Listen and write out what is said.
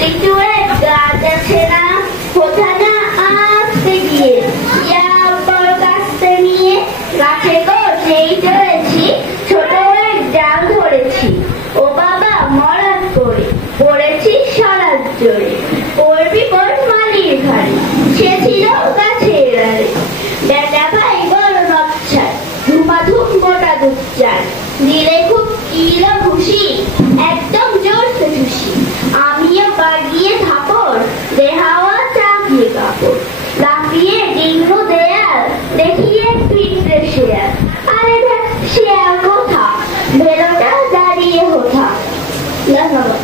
লিচুরে গাছ আছে না, কোথা না আসতে গিয়ে বড় গাছতে নিয়ে গাছে গো সেই চড়েছি, ছোট এক ডাল ধরেছি। ও বাবা মরার করে পড়েছি সারার জোরে, পড়বি পর মালির ঘাড়ে, সে ছিল গাছের আড়ে। বেটা ভাই বড় নচ্ছার, ধুমাধুম গোটা দুধ চার, দিলে খুব কিলো খুশি, একদম জোরসে খুশি। আমিও বাগিয়ে থাপড়, দেহাওয়া চাপিয়ে কাপড়, লাফিয়ে ডিঙ্গু দেয়াল, দেখিয়ে পিঁপড়ে শেয়াল। আরে শেয়াল কোথা, বেরোটা দাঁড়িয়ে হোথা। ধন্যবাদ।